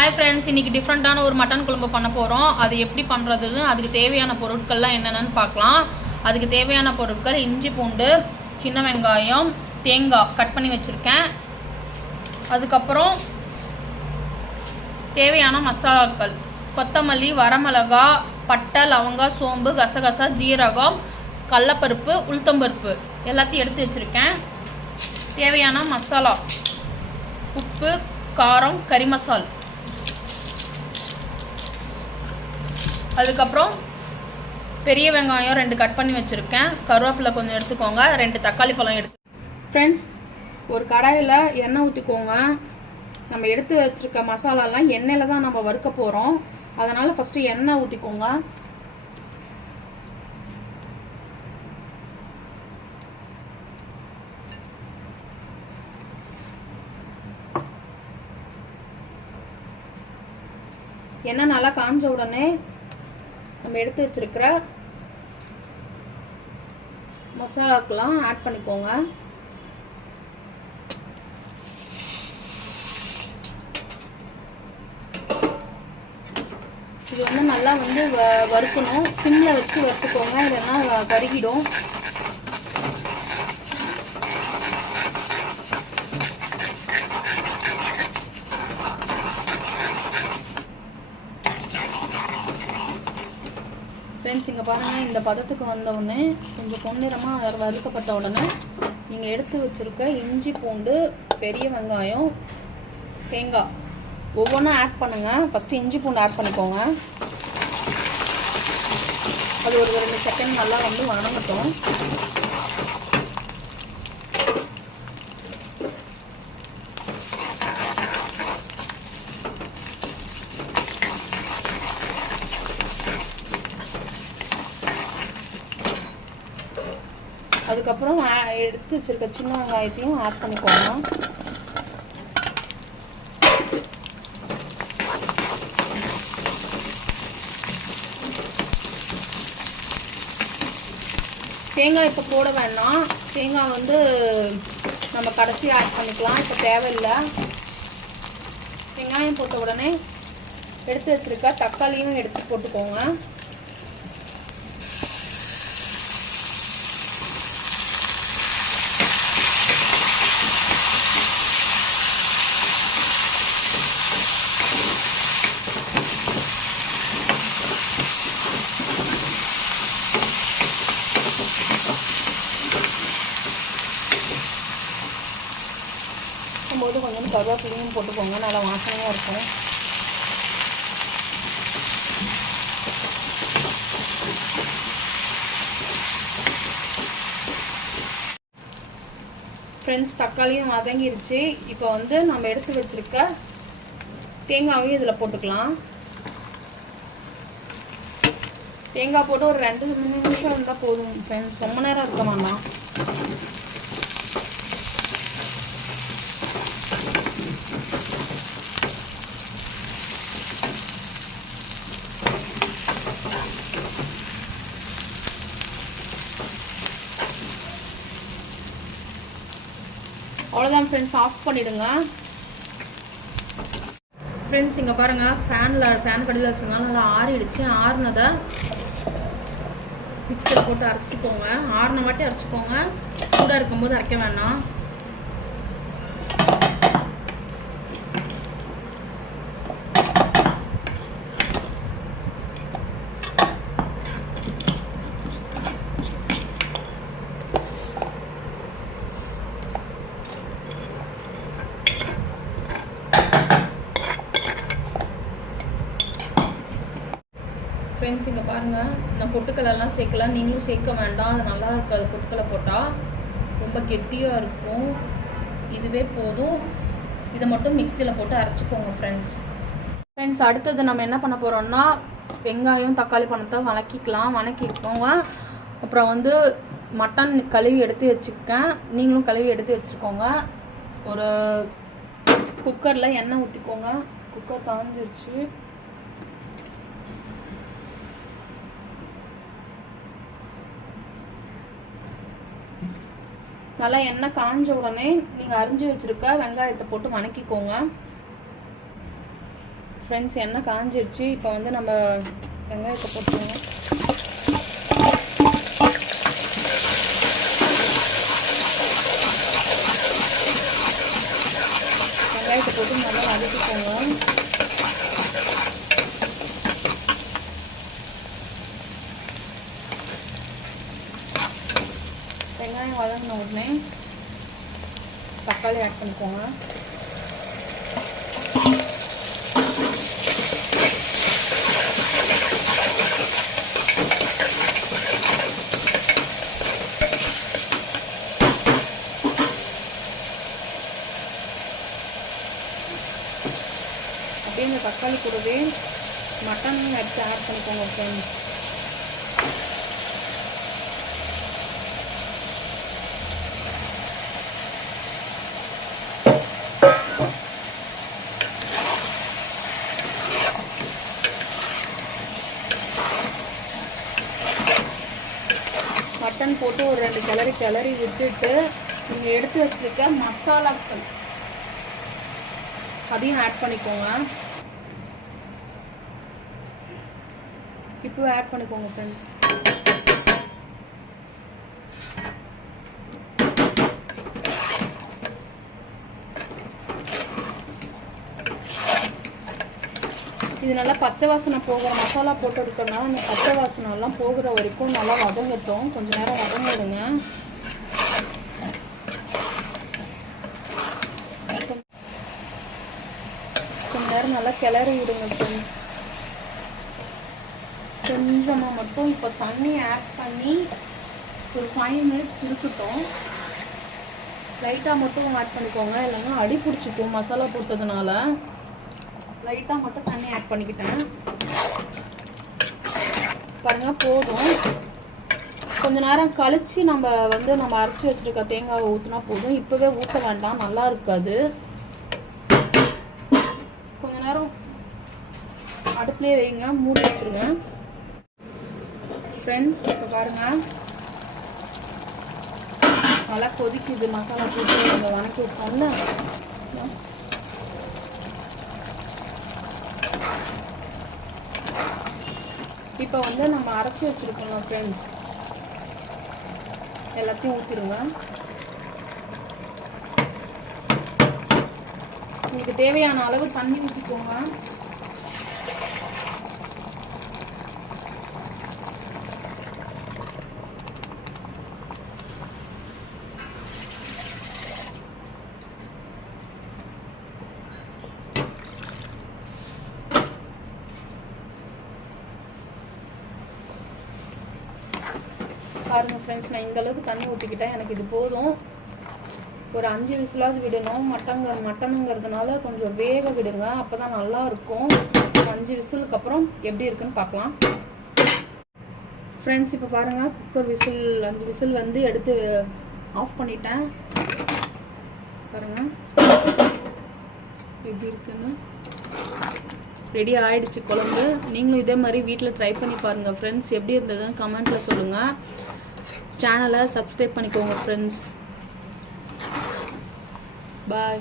Hi friends, இன்றைக்கி டிஃப்ரெண்ட்டான ஒரு மட்டன் குழம்பு பண்ண போகிறோம். அது எப்படி பண்ணுறதுன்னு அதுக்கு தேவையான பொருட்கள்லாம் என்னென்னு பார்க்கலாம். அதுக்கு தேவையான பொருட்கள் இஞ்சி பூண்டு, சின்ன வெங்காயம், தேங்காய் கட் பண்ணி வச்சுருக்கேன். அதுக்கப்புறம் தேவையான மசாலாக்கள் கொத்தமல்லி, வரமிளகா, பட்டை, லவங்காய், சோம்பு, கசகசா, ஜீரகம், கடலப்பருப்பு, உளுத்தம்பருப்பு எல்லாத்தையும் எடுத்து வச்சுருக்கேன். தேவையான மசாலா உப்பு, காரம், கறி மசால். அதுக்கப்புறம் பெரிய வெங்காயம் 2 கட் பண்ணி வச்சுருக்கேன். கருவேப்பிலை கொஞ்சம் எடுத்துக்கோங்க. 2 தக்காளி பழம் எடுத்து. ஃப்ரெண்ட்ஸ், ஒரு கடாயில் எண்ணெய் ஊற்றிக்கோங்க. நம்ம எடுத்து வச்சுருக்க மசாலாலாம் எண்ணெயில் தான் நம்ம வறுக்க போகிறோம். அதனால் ஃபஸ்ட்டு எண்ணெய் ஊற்றிக்கோங்க. எண்ணெய் நல்லா காஞ்ச உடனே நம்ம எடுத்து வச்சிருக்கிற மசாலாக்கெல்லாம் ஆட் பண்ணிக்கோங்க. இது வந்து நல்லா வந்து வறுக்கணும். சிம்மில் வச்சு வறுத்துக்கோங்க, இல்லைன்னா கருகிடும். ஃப்ரெண்ட்ஸ், இங்கே பாருங்கள், இந்த பதத்துக்கு வந்த உடனே கொஞ்சம் பொன்னிறமாக வறுக்கப்பட்ட உடனே நீங்கள் எடுத்து வச்சுருக்க இஞ்சி பூண்டு, பெரிய வெங்காயம், தேங்காய் ஒவ்வொன்றும் ஆட் பண்ணுங்கள். ஃபஸ்ட்டு இஞ்சி பூண்டு ஆட் பண்ணிக்கோங்க. அது ஒரு 2 செகண்ட் நல்லா வந்து வணங்கட்டும். அதுக்கப்புறம் எடுத்து வச்சிருக்க சின்ன வெங்காயத்தையும் ஆட் பண்ணிக்கோங்க. தேங்காய் இப்போ போட வேண்டாம். தேங்காய் வந்து நம்ம கடைசி ஆட் பண்ணிக்கலாம், இப்போ தேவையில்லை. வெங்காயம் போட்ட உடனே எடுத்து வச்சிருக்க தக்காளியும் எடுத்து போட்டுக்கோங்க. போது கொஞ்சம் கருவேப்பிலையும் போட்டுக்கோங்க, நல்லா வாசனையாக இருக்கும். ஃப்ரெண்ட்ஸ், தக்காளியும் வதங்கிருச்சு. இப்போ வந்து நம்ம எடுத்து வச்சிருக்க தேங்காயும் இதில் போட்டுக்கலாம். தேங்காய் போட்டு ஒரு 2 நிமிஷம் இருந்தால் போதும் ஃப்ரெண்ட்ஸ், ரொம்ப நேரம் இருக்க வேண்டாம். அவ்வளோதான் ஃப்ரெண்ட்ஸ், ஆஃப் பண்ணிவிடுங்க. ஃப்ரெண்ட்ஸ், இங்கே பாருங்கள், ஃபேன் கடையில் வச்சுருந்தாலும் நல்லா ஆறிடுச்சு. ஆறுனதை மிக்ஸில் போட்டு அரைச்சிக்கோங்க. ஆறின மாட்டி அரைச்சிக்கோங்க, சூடாக இருக்கும்போது அரைக்க வேண்டாம். ஃப்ரெண்ட்ஸ், இங்கே பாருங்கள், நான் பொட்டுக்கலெல்லாம் சேர்க்கலாம். நீங்களும் சேர்க்க வேண்டாம், அது நல்லா இருக்காது. பொட்டுக்கலை போட்டால் ரொம்ப கெட்டியாக இருக்கும். இதுவே போதும். இதை மட்டும் மிக்சியில் போட்டு அரைச்சிக்கோங்க ஃப்ரெண்ட்ஸ். அடுத்தது நம்ம என்ன பண்ண போகிறோம்னா, வெங்காயம், தக்காளி பழத்தை வணக்கிக்கோங்க. அப்புறம் வந்து மட்டன் கழுவி எடுத்து வச்சுருக்கேன். நீங்களும் கழுவி எடுத்து வச்சுக்கோங்க. ஒரு குக்கரில் எண்ணெய் ஊற்றிக்கோங்க. குக்கர் காஞ்சிருச்சு. நல்லா எண்ணெய் காஞ்ச உடனே நீங்கள் அரிஞ்சு வச்சுருக்க வெங்காயத்தை போட்டு வணக்கிக்கோங்க. ஃப்ரெண்ட்ஸ் எண்ணெய் காஞ்சிருச்சு. இப்போ வந்து நம்ம வெங்காயத்தை போட்டுருவோம். வெங்காயத்தை போட்டு நல்லா வதக்கிக்கோங்க. வெங்காயம் வதங்கின உடனே தக்காளி ஆட் பண்ணிக்கோங்க. அப்படியே இந்த தக்காளி கூடவே மட்டன் எடுத்து ஆட் பண்ணிக்கோங்க ஃப்ரெண்ட்ஸ். மட்டன் போட்டு ஒரு 2 கிளறி விட்டுட்டு நீங்கள் எடுத்து வச்சுருக்க மசாலாக்கள் அதையும் ஆட் பண்ணிக்கோங்க. இப்போ ஆட் பண்ணிக்கோங்க ஃப்ரெண்ட்ஸ். இது நல்லா பச்சை வாசனை போகிற மசாலா போட்டு இருக்கிறதுனால அந்த பச்சை வாசனைலாம் போகிற வரைக்கும் நல்லா வதங்கட்டும். கொஞ்சம் நேரம் வதங்கிடுங்க. கொஞ்சம் நேரம் நல்லா கிளறி விடுங்க ஃப்ரெண்ட்ஸ். கொஞ்சமாக மட்டும் இப்போ தண்ணி ஆட் பண்ணி ஒரு 5 மினிட்ஸ் இருக்கட்டும். லைட்டாக மட்டும் ஆட் பண்ணிக்கோங்க, இல்லைன்னா அடி பிடிச்சிக்கும் மசாலா போட்டதுனால. லைட்டாக மட்டும் தண்ணி ஆட் பண்ணிக்கிட்டேன். பாருங்கள் போதும். கொஞ்ச நேரம் கழித்து நம்ம அரைச்சி வச்சுருக்க தேங்காவை ஊற்றினா போதும். இப்போவே ஊற்ற வேண்டாம், நல்லா இருக்காது. கொஞ்ச நேரம் அடுப்புலேயே வைங்க, மூடி வச்சுருங்க ஃப்ரெண்ட்ஸ். இப்போ பாருங்கள் நல்லா கொதிக்குது. மசாலா போட்டு நம்ம வணக்கி விட்டோம்ல, இப்போ வந்து நம்ம அரைச்சி வச்சுருக்கோம் ஃப்ரெண்ட்ஸ், எல்லாத்தையும் ஊற்றிடுங்க. உங்களுக்கு தேவையான அளவு தண்ணி ஊற்றிக்கோங்க. பாருங்கள் ஃப்ரெண்ட்ஸ், நான் இந்தளவுக்கு தண்ணி ஊற்றிக்கிட்டேன். எனக்கு இது போதும். ஒரு 5 விசிலாவது விடணும். மட்டனுங்கிறதுனால கொஞ்சம் வேக விடுங்க, அப்போ தான் நல்லாயிருக்கும். 5 விசிலுக்கு அப்புறம் எப்படி இருக்குன்னு பார்க்கலாம் ஃப்ரெண்ட்ஸ். இப்போ பாருங்கள், குக்கர் விசில் 5 விசில் வந்து எடுத்து ஆஃப் பண்ணிட்டேன். பாருங்கள் எப்படி இருக்குன்னு. ரெடி ஆகிடுச்சு குழம்பு. நீங்களும் இதே மாதிரி வீட்டில் ட்ரை பண்ணி பாருங்கள் ஃப்ரெண்ட்ஸ். எப்படி இருந்ததுன்னு கமெண்ட்டில் சொல்லுங்கள். சேனலை சப்ஸ்கிரைப் பண்ணிக்கோங்க ஃப்ரெண்ட்ஸ். பாய்.